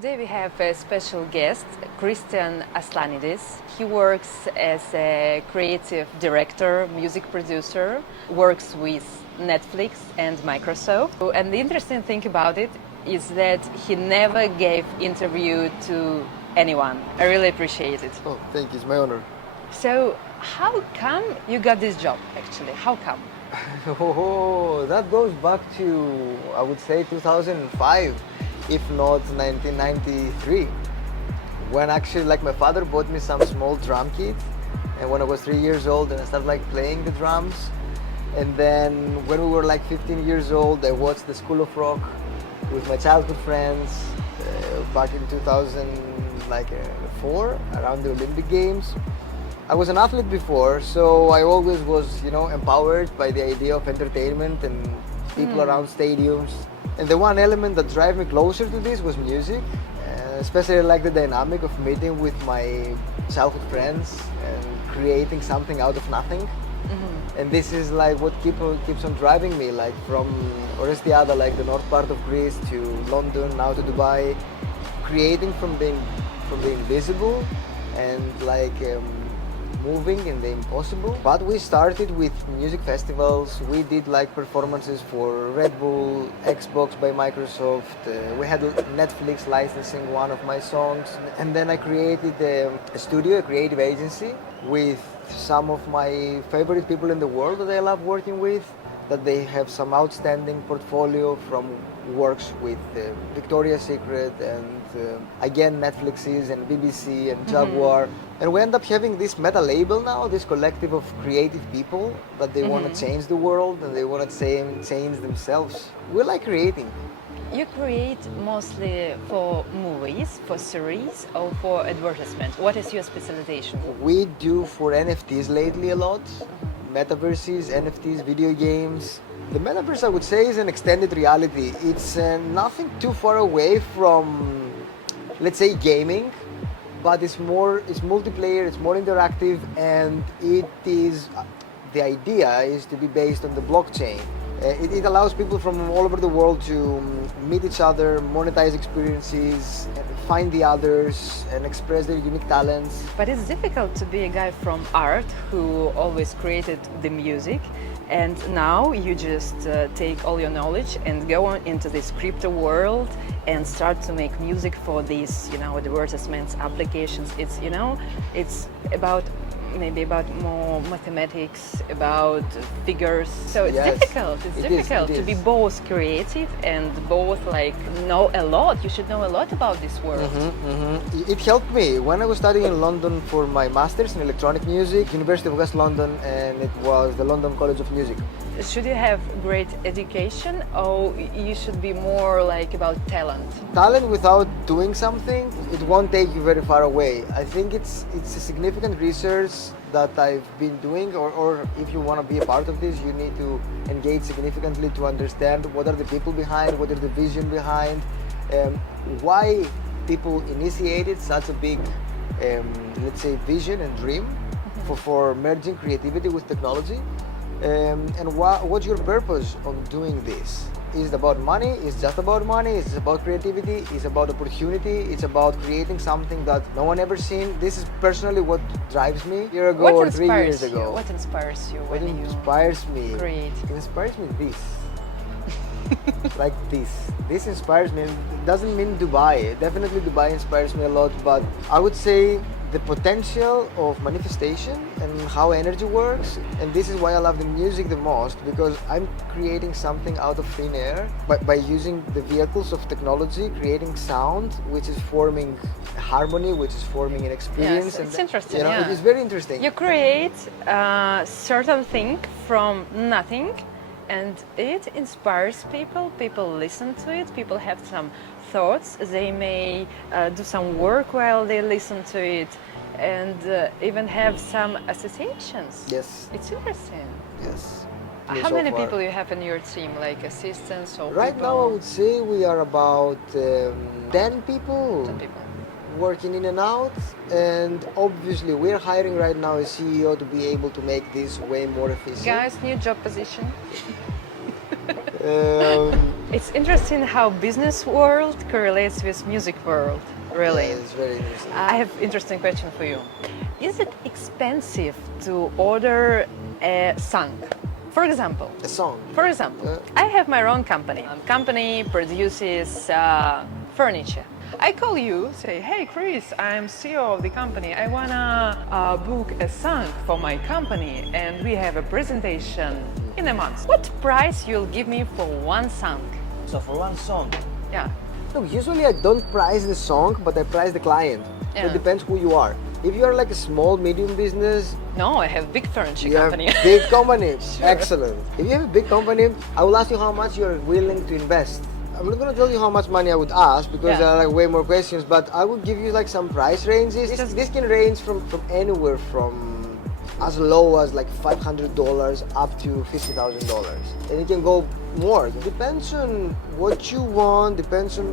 Today we have a special guest, Aslanidis. He works as a creative director, music producer, works with Netflix and Microsoft. And the interesting thing about it is that he never gave interview to anyone. I really appreciate it. Oh, thank you. It's my honor. So how come you got this job actually? How come? Oh, that goes back to, I would say, 2005, if not 1993. When actually, my father bought me some small drum kit, and when I was 3 years old, and I started playing the drums. And then when we were 15 years old, I watched the School of Rock with my childhood friends back in 2004, around the Olympic Games. I was an athlete before, so I always was, empowered by the idea of entertainment and people around stadiums. And the one element that drove me closer to this was music, especially the dynamic of meeting with my childhood friends and creating something out of nothing. Mm-hmm. And this is what keeps on driving me, from Orestiada, the north part of Greece, to London, now to Dubai, creating from the invisible and moving in the impossible. But we started with music festivals. We did performances for Red Bull, Xbox by Microsoft. We had Netflix licensing one of my songs. And then I created a studio, a creative agency with some of my favorite people in the world that I love working with, that they have some outstanding portfolio from works with Victoria's Secret and again Netflix's and BBC and Jaguar. Mm-hmm. And we end up having this meta label now, this collective of creative people that they want to change the world and they want to change themselves. We like creating. You create mostly for movies, for series, or for advertisement? What is your specialization? We do for NFTs lately a lot. Metaverses, NFTs, video games. The metaverse, I would say, is an extended reality. It's nothing too far away from, let's say, gaming, but it's multiplayer, it's more interactive, and the idea is to be based on the blockchain. It allows people from all over the world to meet each other, monetize experiences, find the others, and express their unique talents. But it's difficult to be a guy from art who always created the music, and now you just take all your knowledge and go on into this crypto world and start to make music for these, advertisements, applications. It's about more mathematics, about figures. So it's difficult. It's difficult to be both creative and both know a lot. You should know a lot about this world. Mm-hmm, mm-hmm. It helped me when I was studying in London for my master's in electronic music, University of West London, and it was the London College of Music. Should you have great education, or you should be more about talent? Talent without doing something, it won't take you very far away. I think it's a significant research that I've been doing, or if you want to be a part of this, you need to engage significantly to understand what are the people behind, what is the vision behind, why people initiated such a big, let's say, vision and dream for merging creativity with technology. And what's your purpose on doing this? Is it about money? Is it just about money? Is it about creativity? Is it about opportunity? It's about creating something that no one ever seen. This is personally what drives me. A year ago or 3 years ago. What inspires you when you inspires me? Create? It inspires me this. Like this. This inspires me. It doesn't mean Dubai. Definitely Dubai inspires me a lot, but I would say the potential of manifestation and how energy works. And this is why I love the music the most, because I'm creating something out of thin air by using the vehicles of technology, creating sound which is forming harmony, which is forming an experience. Yes, it's interesting. It is very interesting. You create a certain thing from nothing, and it inspires people. People listen to it. People have some thoughts. They may do some work while they listen to it, and even have some associations. Yes. It's interesting. Yes. How many people you have in your team, assistants or right people? Now, I would say we are about 10 people. 10 people. Working in and out, and obviously we're hiring right now a CEO to be able to make this way more efficient. Guys, new job position. It's interesting how business world correlates with music world. Really. Yeah, it's very interesting. I have interesting question for you. Is it expensive to order a song? For example, A song. I have my own company. Company produces furniture. I call you, say, hey Cris, I'm CEO of the company. I wanna book a song for my company, and we have a presentation in a month. What price you'll give me for one song? So for one song. Yeah. No, usually I don't price the song, but I price the client. So Yeah. it depends who you are. If you are like a small, medium business, No, I have big furniture you company. have big company. Sure. Excellent. If you have a big company, I will ask you how much you're willing to invest. I'm not gonna tell you how much money I would ask because Yeah. there are like way more questions, but I would give you like some price ranges. This can range from anywhere from as low as like $500 up to $50,000, and it can go more. It depends on what you want. Depends on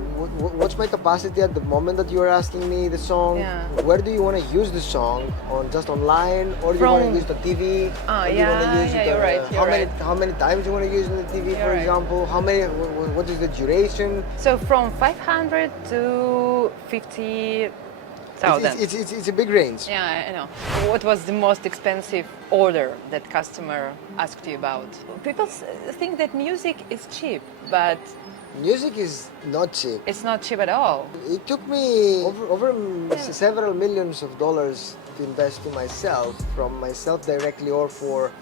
what's my capacity at the moment that you are asking me the song. Yeah. Where do you want to use the song? On just online, or do you want to use it on TV? Ah, Or do you want to yeah, use yeah, it you're on, right, you're right. How many times you want to use it on the TV, for right. example? How many? What is the duration? So from 500 to 50,000. It's a big range. Yeah, I know. What was the most expensive order that customer asked you about? People think that music is cheap, but Music is not cheap. it's not cheap at all. It took me over several millions of dollars to invest to myself, from myself directly or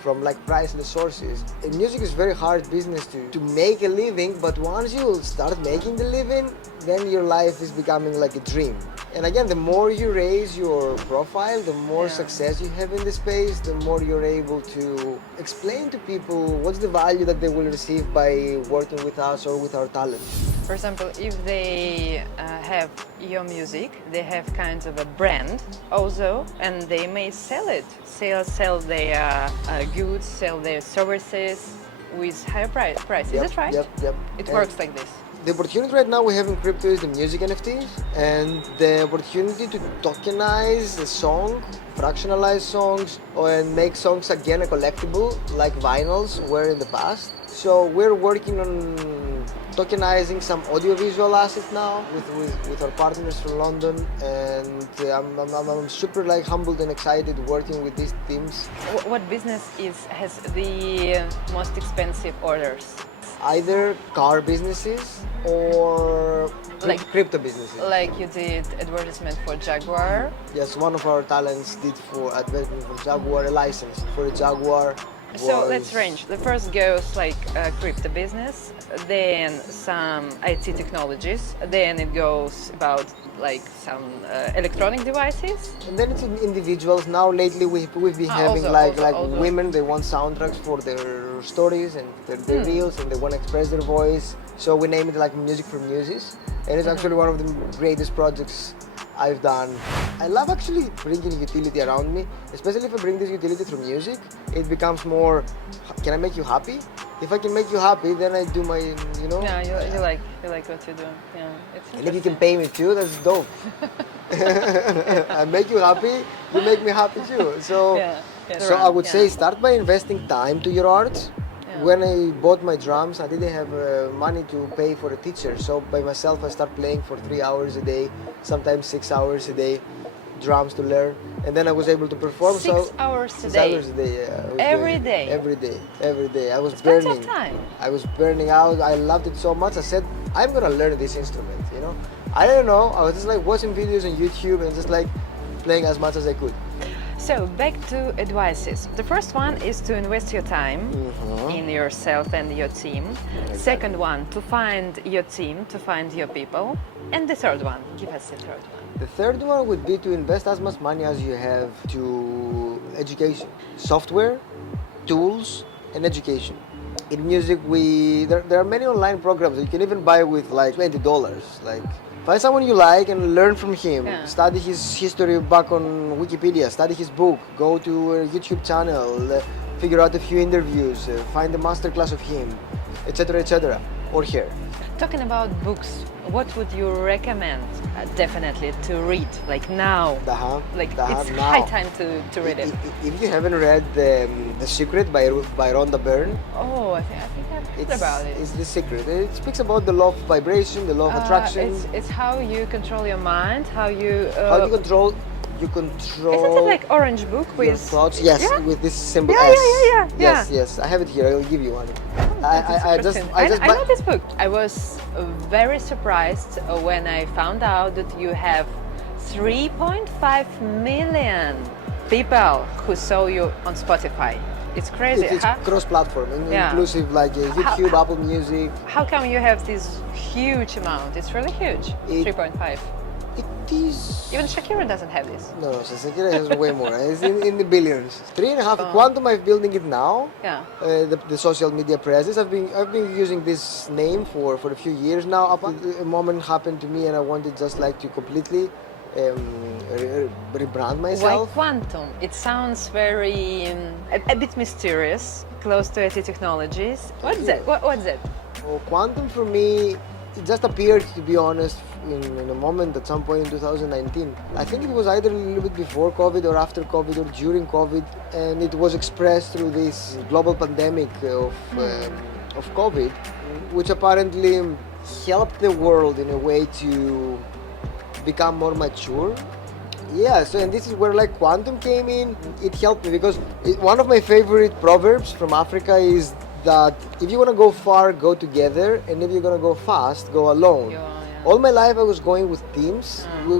from like priceless sources. And music is very hard business to make a living, but once you start making the living, then your life is becoming like a dream. And again, the more you raise your profile, the more Yeah. success you have in the space, the more you're able to explain to people what's the value that they will receive by working with us or with our talent. For example, if they have your music, they have kind of a brand also, and they may sell it, sell their goods, sell their services with higher price. Is it right? Yep. It And works like this. the opportunity right now we have in crypto is the music NFTs, and the opportunity to tokenize a song, fractionalize songs, and make songs again a collectible like vinyls were in the past. So we're working on tokenizing some audiovisual assets now with our partners from London, and I'm super like humbled and excited working with these teams. What business has the most expensive orders? Either car businesses or Like- crypto businesses. Like you did advertisement for Jaguar. Yes, one of our talents did for advertisement for Jaguar, a license for a Jaguar. So was- let's range. The first goes like crypto business, then some IT technologies, then it goes about like some electronic devices. And then it's in individuals. Now lately we've been having also. women, they want soundtracks for their stories and their reels, and they want to express their voice. So we name it like Music for Muses, and it's actually one of the greatest projects I've done. I love actually bringing utility around me, especially if I bring this utility through music. It becomes more, can I make you happy? If I can make you happy, then I do my, you know. Yeah, you like what you do. Yeah, it's And if you can pay me too, that's dope. I make you happy, you make me happy too. So, Yeah, so I would yeah. say start by investing time to your art. Yeah. When I bought my drums, I didn't have money to pay for a teacher. So by myself, I start playing for 3 hours a day, sometimes 6 hours a day, drums to learn. And then I was able to perform. 6 hours a 6 day. hours a day, yeah. I was Every doing- day? Every day. I was Plenty burning. of time. I was burning out. I loved it so much. I said, I'm gonna learn this instrument, you know. I don't know. I was just like watching videos on YouTube and just like playing as much as I could. So back to advices. The first one is to invest your time in yourself and your team. Second one, to find your team, to find your people. And the third one, give us the third one. The third one would be to invest as much money as you have to education, software, tools, and education. In music, there are many online programs that you can even buy with like $20. Like, find someone you like and learn from him. Yeah. Study his history back on Wikipedia. Study his book. Go to a YouTube channel. Figure out a few interviews. Find a masterclass of him, etc., etc. Or here. Talking about books, what would you recommend definitely to read, like now? It's now. high time to read it. If you haven't read The Secret by Rhonda Byrne, Oh, I think I've What about it? It's the secret. It speaks about the law of vibration, the law of attraction. It's how you control your mind, how you. How do you control? You control. Isn't it like orange book your with? thoughts? Yes, Yeah? with this symbol Yeah, S. yeah. Yes, yes. I have it here. I'll give you one. I I know this book. I was very surprised when I found out that you have 3.5 million people who saw you on Spotify. It's crazy, It's huh? cross-platform, Yeah. inclusive like YouTube, Apple Music. How come you have this huge amount? It's really huge. 3.5. It is. Even Shakira doesn't have this. No, Shakira has way more. It's in the billions. 3.5. Quantum, I'm building it now. Yeah. The social media presence. I've been using this name for a few years now. A moment happened to me, and I wanted just like to completely rebrand myself. Why quantum? It sounds very a bit mysterious, close to IT technologies. What's that? What's that? Well, quantum for me, it just appeared, to be honest, in a moment at some point in 2019. I think it was either a little bit before COVID or after COVID or during COVID, and it was expressed through this global pandemic of COVID, which apparently helped the world in a way to become more mature. Yeah, so and this is where like quantum came in. It helped me because one of my favorite proverbs from Africa is that if you want to go far, go together, and if you're going to go fast, go alone. Yeah. All my life I was going with teams. We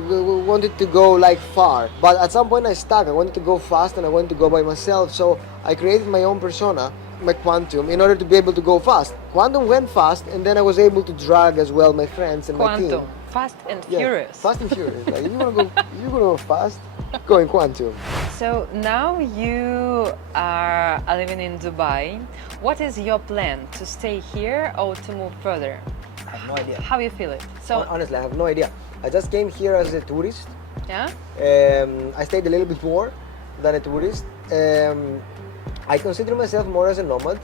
wanted to go like far, but at some point I stuck. I wanted to go fast and I wanted to go by myself, so I created my own persona, my quantum, in order to be able to go fast. Quantum went fast, and then I was able to drag as well my friends and my team. Quantum, fast and Yeah, furious. fast and furious. Like, if you want to go fast, go in quantum. So now you are living in Dubai. What is your plan? To stay here or to move further? I have no idea. How you feel it? So Honestly, I have no idea. I just came here as a tourist. yeah. I stayed a little bit more than a tourist. I consider myself more as a nomad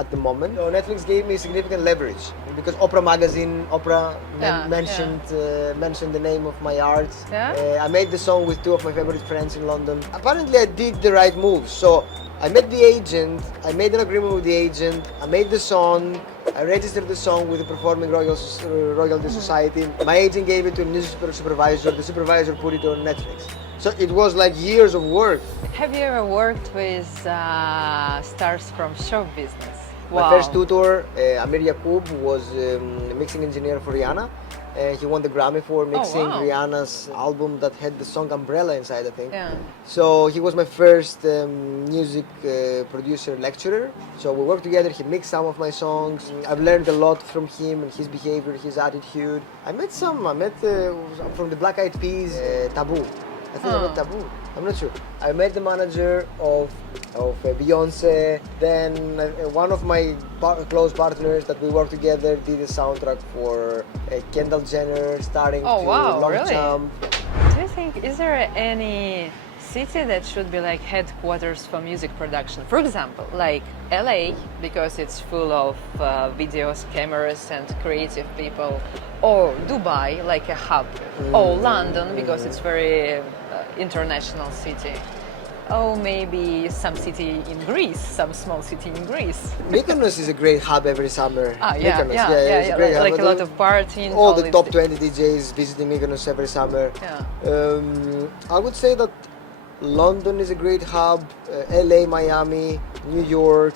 at the moment. So Netflix gave me significant leverage because Oprah magazine, mentioned the name of my art. Yeah. I made the song with two of my favorite friends in London. Apparently, I did the right moves. So I met the agent. I made an agreement with the agent. I made the song. I registered the song with the Performing Royalty Society. My agent gave it to a music supervisor. The supervisor put it on Netflix. So it was like years of work. Have you ever worked with stars from show business? My first tutor, Amir Yacoub, was mixing engineer for Rihanna. He won the Grammy for mixing wow. Rihanna's album that had the song Umbrella inside, I think. Yeah. So he was my first music producer lecturer. So we worked together, he mixed some of my songs. I've learned a lot from him and his behavior, his attitude. I met from the Black Eyed Peas, Taboo. I think I met Taboo. I'm not sure. I met the manager of Beyonce. Then one of my close partners that we worked together did a soundtrack for Kendall Jenner starring to Long really? Jump. Do you think, is there any city that should be like headquarters for music production? For example, like LA, because it's full of videos, cameras and creative people, or Dubai, like a hub, or London, because it's very international city. Oh, maybe some city in Greece, some small city in Greece. Mykonos is a great hub every summer. Yeah, Mykonos, yeah, it's a great like hub. a lot of partying. All the top 20 DJs visiting Mykonos every summer. Yeah. I would say that London is a great hub, LA, Miami, New York.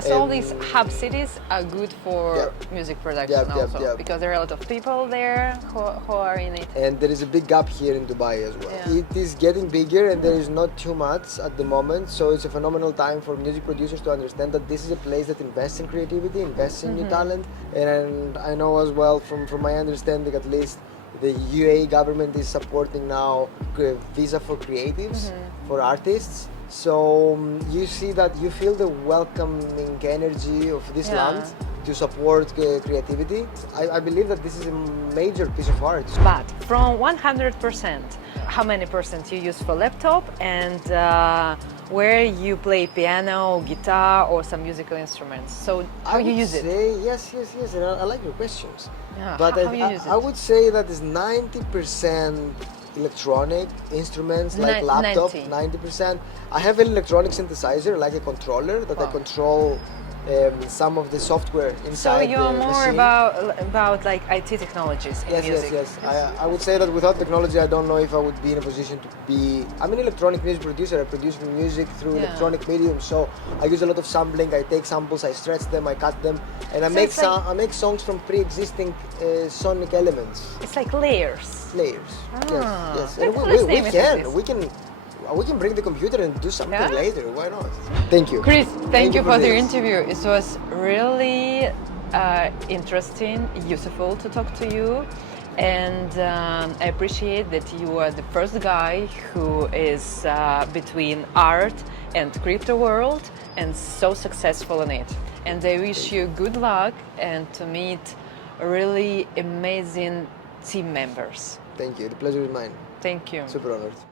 So all these hub cities are good for music production also, because there are a lot of people there who are in it. And there is a big gap here in Dubai as well. Yeah. It is getting bigger and there is not too much at the moment, so it's a phenomenal time for music producers to understand that this is a place that invests in creativity, invests in new talent. And I know as well, from my understanding at least, the UAE government is supporting now visa for creatives, for artists. So you see that you feel the welcoming energy of this land to support creativity. I believe that this is a major piece of art. But from 100%, how many percent you use for laptop and where you play piano, guitar or some musical instruments? So how you use it? Yes, and I like your questions. Yeah, But how you use it? I would say that is 90% electronic instruments like laptop, 90%. I have an electronic synthesizer like a controller that I control some of the software So inside you're the more machine. about like IT technologies in Yes, music. yes, yes. I would say that without technology, I don't know if I would be in a position to be. I'm an electronic music producer. I produce music through Yeah. electronic mediums. So I use a lot of sampling. I take samples, I stretch them, I cut them, and I So make it's like- I make songs from pre-existing sonic elements, It's like layers. layers. Ah, Yes, yes. let's And name it like this. we can bring the computer and do something Yeah? later. Why not? Thank you. Chris, thank you for the this. interview. It was really interesting, useful to talk to you, and I appreciate that you are the first guy who is between art and crypto world and so successful in it. And I wish you good luck and to meet really amazing team members. Thank you. The pleasure is mine. Thank you. Super honored.